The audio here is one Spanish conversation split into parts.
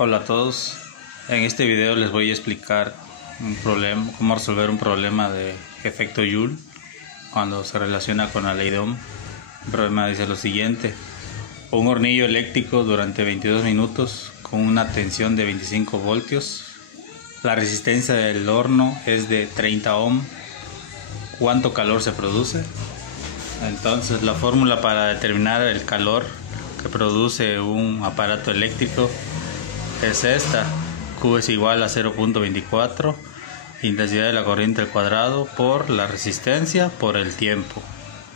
Hola a todos, en este video les voy a explicar cómo resolver un problema de efecto Joule cuando se relaciona con la ley de Ohm. El problema dice lo siguiente: un hornillo eléctrico durante 22 minutos con una tensión de 25 voltios. La resistencia del horno es de 30 ohm. ¿Cuánto calor se produce? Entonces la fórmula para determinar el calor que produce un aparato eléctrico es esta: Q es igual a 0.24 intensidad de la corriente al cuadrado por la resistencia por el tiempo,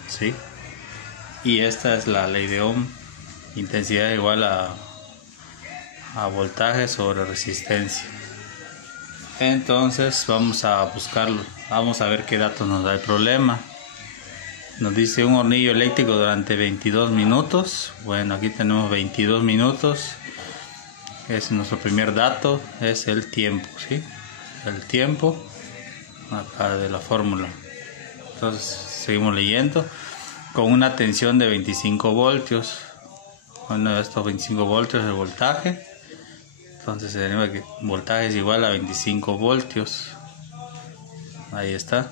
¿sí? Y esta es la ley de Ohm: intensidad igual a voltaje sobre resistencia. Entonces vamos a buscarlo, vamos a ver qué datos nos da el problema. Nos dice un hornillo eléctrico durante 22 minutos. Bueno, aquí tenemos 22 minutos. Es nuestro primer dato, es el tiempo, ¿sí? El tiempo acá de la fórmula. Entonces seguimos leyendo. Con una tensión de 25 voltios. Bueno, estos 25 voltios es el voltaje. Entonces se deriva que voltaje es igual a 25 voltios. Ahí está.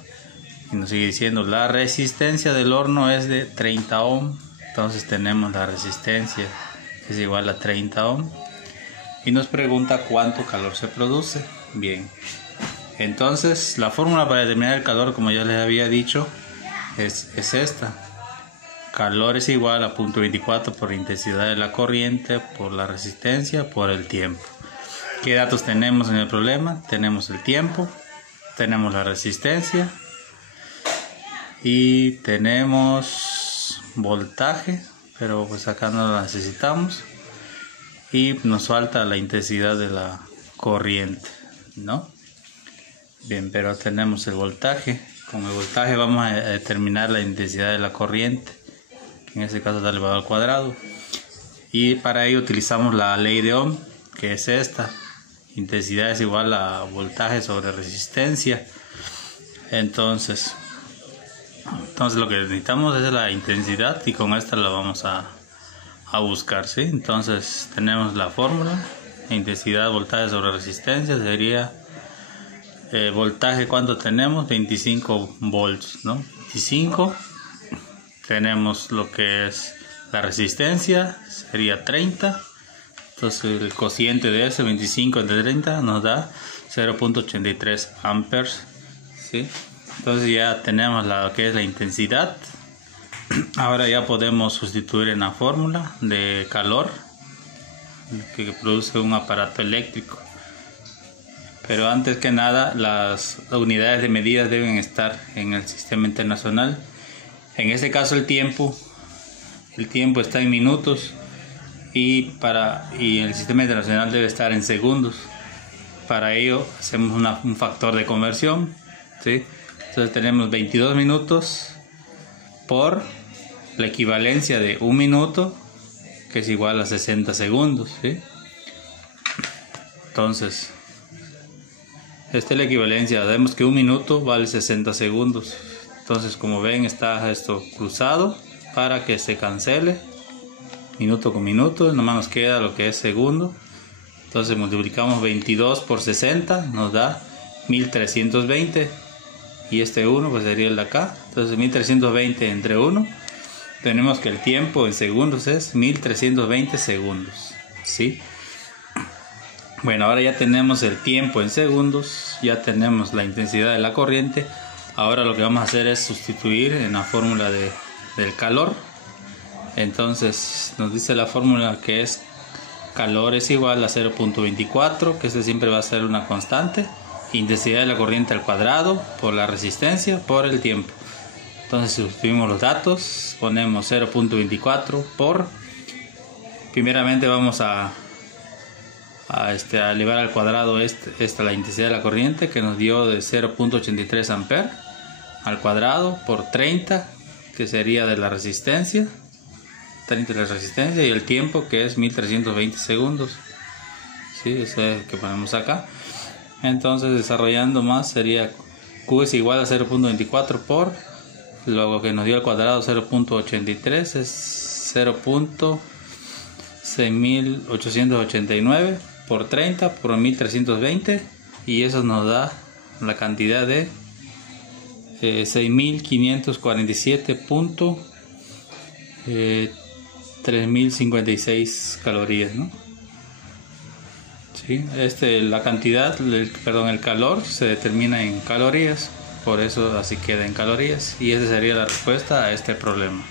Y nos sigue diciendo la resistencia del horno es de 30 ohm. Entonces tenemos la resistencia que es igual a 30 ohm. Y nos pregunta cuánto calor se produce. Bien, entonces la fórmula para determinar el calor, como ya les había dicho, es esta: calor es igual a 0.24 por intensidad de la corriente por la resistencia por el tiempo. ¿Qué datos tenemos en el problema? Tenemos el tiempo, tenemos la resistencia y tenemos voltaje, pero pues acá no lo necesitamos. Y nos falta la intensidad de la corriente, ¿no? Bien, pero tenemos el voltaje. Con el voltaje vamos a determinar la intensidad de la corriente, que en este caso está elevado al cuadrado. Y para ello utilizamos la ley de Ohm, que es esta: intensidad es igual a voltaje sobre resistencia. Entonces lo que necesitamos es la intensidad, y con esta la vamos a buscar, ¿sí? Entonces tenemos la fórmula: intensidad voltaje sobre resistencia sería voltaje. ¿Cuánto tenemos? 25 volts, ¿no? 25. Tenemos lo que es la resistencia, sería 30. Entonces el cociente de ese 25 entre 30 nos da 0.83 amperes, ¿sí? Entonces ya tenemos lo que es la intensidad. Ahora ya podemos sustituir en la fórmula de calor que produce un aparato eléctrico. Pero antes que nada, las unidades de medida deben estar en el sistema internacional. En este caso el tiempo está en minutos, y el sistema internacional debe estar en segundos. Para ello hacemos un factor de conversión, ¿sí? Entonces tenemos 22 minutos por la equivalencia de un minuto, que es igual a 60 segundos, ¿sí? Entonces esta es la equivalencia. Vemos que un minuto vale 60 segundos. Entonces, como ven, está esto cruzado para que se cancele minuto con minuto. Nomás nos queda lo que es segundo. Entonces multiplicamos 22 por 60, nos da 1320. Y este 1 pues sería el de acá. Entonces 1320 entre 1. Tenemos que el tiempo en segundos es 1320 segundos, ¿sí? Bueno, ahora ya tenemos el tiempo en segundos, ya tenemos la intensidad de la corriente. Ahora lo que vamos a hacer es sustituir en la fórmula del calor. Entonces nos dice la fórmula que es calor es igual a 0.24, que este siempre va a ser una constante, intensidad de la corriente al cuadrado por la resistencia por el tiempo. Entonces sustituimos los datos, ponemos 0.24 por, primeramente vamos a elevar al cuadrado la intensidad de la corriente, que nos dio de 0.83 amperes al cuadrado por 30, que sería de la resistencia, 30 de la resistencia, y el tiempo, que es 1320 segundos, ¿sí? Ese es el que ponemos acá. Entonces, desarrollando más, sería Q es igual a 0.24 por, luego que nos dio al cuadrado 0.83 es 0.6889 por 30 por 1320, y eso nos da la cantidad de 6547.3056 calorías, ¿no? Sí, la cantidad, el calor se determina en calorías, por eso así queda en calorías, y esa sería la respuesta a este problema.